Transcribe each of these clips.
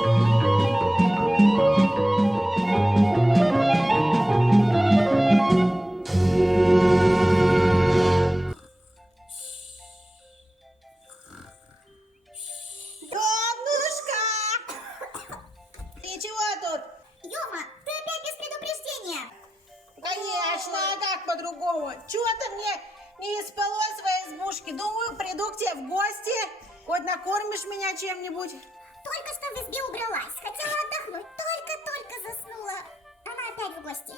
Домнушка! Ты чего тут? Ёма, ты опять без предупреждения. Конечно, а как по-другому? Чего-то мне не спалось в своей избушке. Думаю, приду к тебе в гости. Хоть накормишь меня чем-нибудь. Только что в избе убралась. Хотела отдохнуть. Только-только заснула. Она опять в гости.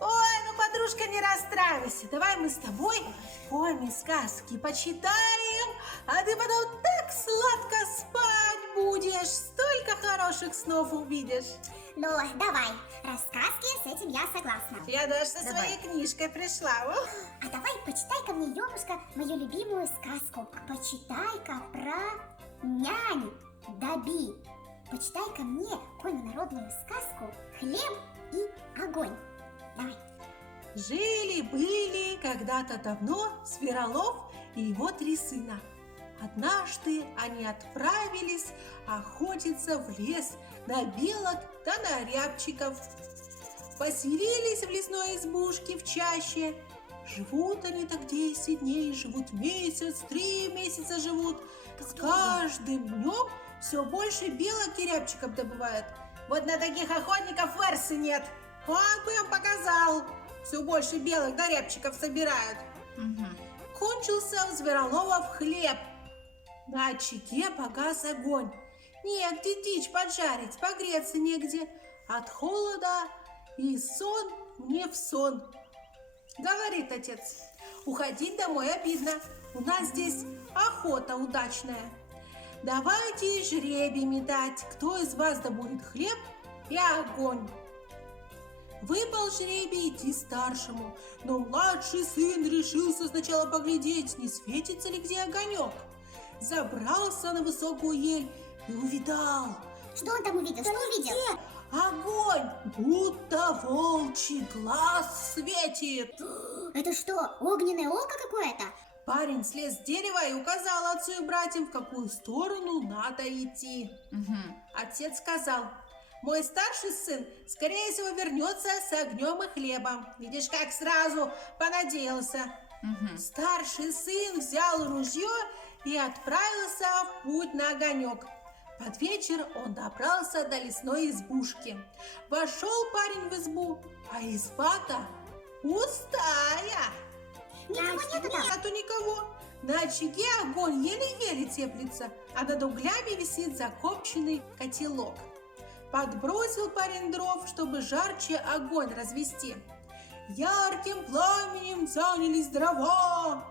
Ой, ну, подружка, не расстраивайся. Давай мы с тобой поме сказки почитаем, а ты потом так сладко спать будешь. Столько хороших снов увидишь. Ну, давай. Рассказки, с этим я согласна. Я даже со Давай. своей книжкой пришла. О. А давай почитай-ка мне, Ёмушка, мою любимую сказку. Почитай-ка про нянь Даби. Почитай-ка мне какую народную сказку «Хлеб и огонь». Давай. Жили-были когда-то давно Зверолов и его 3 сына. Однажды они отправились охотиться в лес на белок да на рябчиков. Поселились в лесной избушке в чаще. Живут они так 10 дней, живут месяц, 3 месяца живут. С каждым днем все больше белок и рябчиков добывают. Вот на таких охотников версы нет. Он бы им показал. Все больше белых да рябчиков собирают. Кончился у Зверолова хлеб. На очаге погас огонь. Негде дичь поджарить, погреться негде. От холода и сон не в сон. Говорит отец: уходить домой обидно. У нас здесь охота удачная. Давайте жребий метать, кто из вас добудет хлеб и огонь. Выпал жребий идти старшему, но младший сын решился сначала поглядеть, не светится ли где огонек. Забрался на высокую ель и увидал. Что он там увидел? Что увидел? Огонь, будто волчий глаз светит. Это что, огненное око какое-то? Парень слез с дерева и указал отцу и братьям, в какую сторону надо идти. Отец сказал: мой старший сын, скорее всего, вернется с огнем и хлебом. Видишь, как сразу понадеялся. Старший сын взял ружье и отправился в путь на огонек. Под вечер он добрался до лесной избушки. Вошел парень в избу, а изба-то пустая. Никого нету там? Нету никого. На очаге огонь еле-еле теплится, а над углями висит закопченный котелок. Подбросил парень дров, чтобы жарче огонь развести. Ярким пламенем занялись дрова.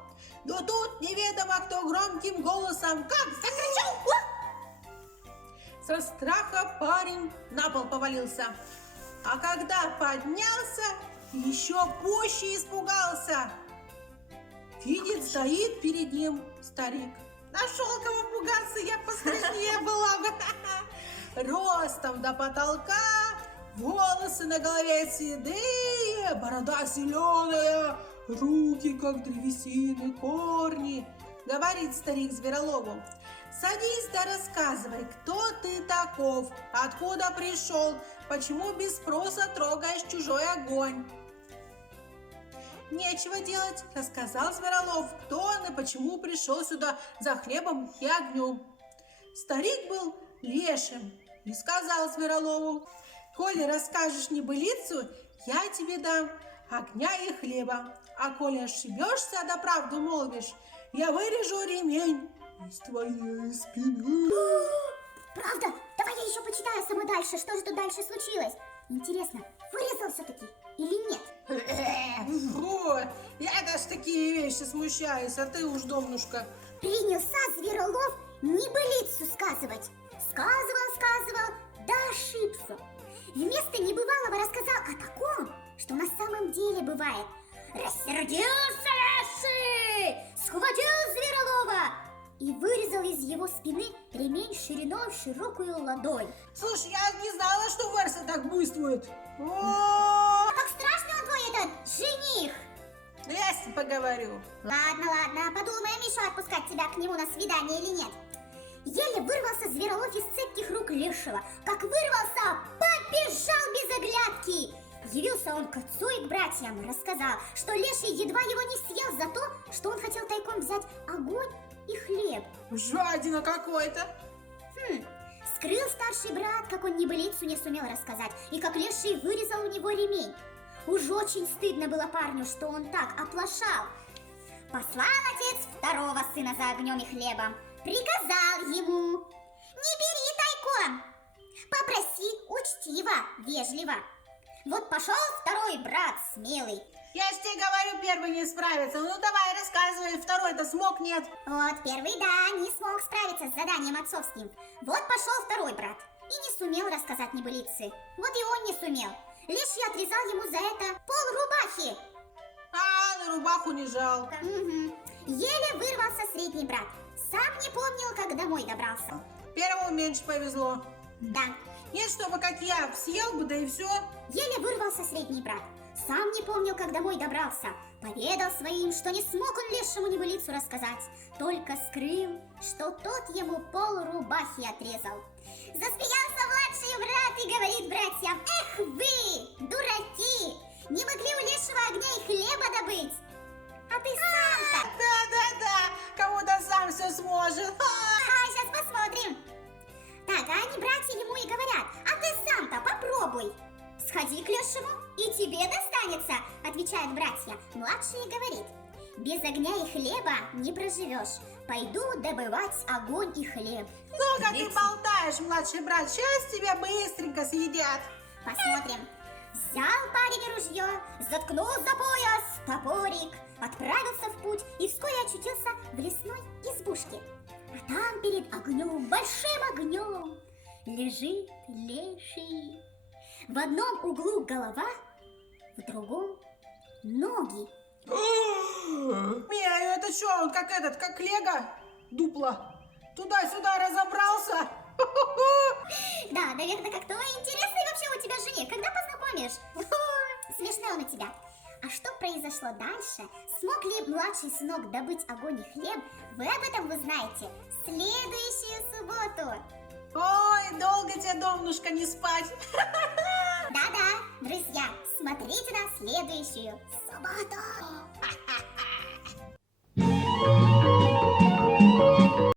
Но тут неведомо кто громким голосом как закричал. Со страха парень на пол повалился. А когда поднялся, еще пуще испугался. Видит, стоит перед ним старик. Нашел кого пугаться, я пострашнее была бы. Ростом до потолка, волосы на голове седые, борода зеленая, руки как древесины, корни. Говорит старик Зверолову: садись да рассказывай, кто ты таков, откуда пришел, почему без спроса трогаешь чужой огонь. Нечего делать, рассказал Зверолов, кто он и почему пришел сюда за хлебом и огнем. Старик был лешим и сказал Зверолову: коли расскажешь небылицу, я тебе дам огня и хлеба, а коли ошибешься да правду молвишь, я вырежу ремень из твоей спины. Правда? Давай я еще почитаю самое дальше. Что же тут дальше случилось? Интересно, вырезал все-таки или нет? Фу, я даже такие вещи смущаюсь, а ты уж, домнушка. Принялся Зверолов небылицу сказывать. Сказывал, да ошибся. Вместо небывалого рассказал о таком, что на самом деле бывает. Рассердился леший, схватил Зверолова и вырезал из его спины ремень шириной в широкую ладонь. Слушай, я не знала, что версы так буйствуют. Как страшный он твой этот жених! Я с ним поговорю. Ладно, подумаем, Мишу, отпускать тебя к нему на свидание или нет. Еле вырвался Зверолов из цепких рук Лешего. Как вырвался, побежал без оглядки. Явился он к отцу и к братьям, рассказал, что Леший едва его не съел за то, что он хотел тайком взять огонь и хлеб. Жадина какой-то. Скрыл старший брат, как он небылицу не сумел рассказать, и как Леший вырезал у него ремень. Уж очень стыдно было парню, что он так оплошал. Послал отец второго сына за огнем и хлебом. Приказал ему: не бери тайком, попроси учтиво, вежливо. Вот пошел второй брат смелый. Я ж тебе говорю, первый не справится. Ну давай, рассказывай, второй-то смог, нет? Вот первый, да, не смог справиться с заданием отцовским. Вот пошел второй брат и не сумел рассказать небылицы. Вот и он не сумел. Леший отрезал ему за это пол рубахи. А, на рубаху не жалко. Еле вырвался средний брат. Сам не помнил, как домой добрался. Первому меньше повезло. Да, Нет, чтобы как я съел бы, да и все. еле вырвался средний брат. Сам не помнил, как домой добрался. Поведал своим, что не смог он Лешему небылицу рассказать. Только скрыл, что тот ему пол рубахи отрезал. Засмеялся младший брат и говорит братьям: эх вы, дураки, не могли у Лешего огня и хлеба добыть. А ты сам-то... Да, кому-то сам все сможет. Сейчас посмотрим. Так, а они, братья, ему и говорят: а ты сам-то попробуй. Сходи к Лешему, и тебе достанется, отвечают братья. Младший говорит: без огня и хлеба не проживешь. Пойду добывать огонь и хлеб. Ну, как ты болтаешь, младший брат, сейчас тебя быстренько съедят. Посмотрим. Взял парень ружье, заткнул за пояс топорик, отправился в путь и вскоре очутился в лесной избушке. А там перед огнем, большим огнем, лежит Леший. В одном углу голова, в другом ноги. Мия, это что, он как лего? Дупло. Туда-сюда разобрался. Да, наверное, как-то интересный вообще у тебя жених. Когда познакомишь? Смешной он у тебя. А что произошло дальше? Смог ли младший сынок добыть огонь и хлеб? Вы об этом узнаете в следующую субботу. Ой, долго тебе, домнушка, не спать. Да-да, друзья, смотрите на следующую субботу.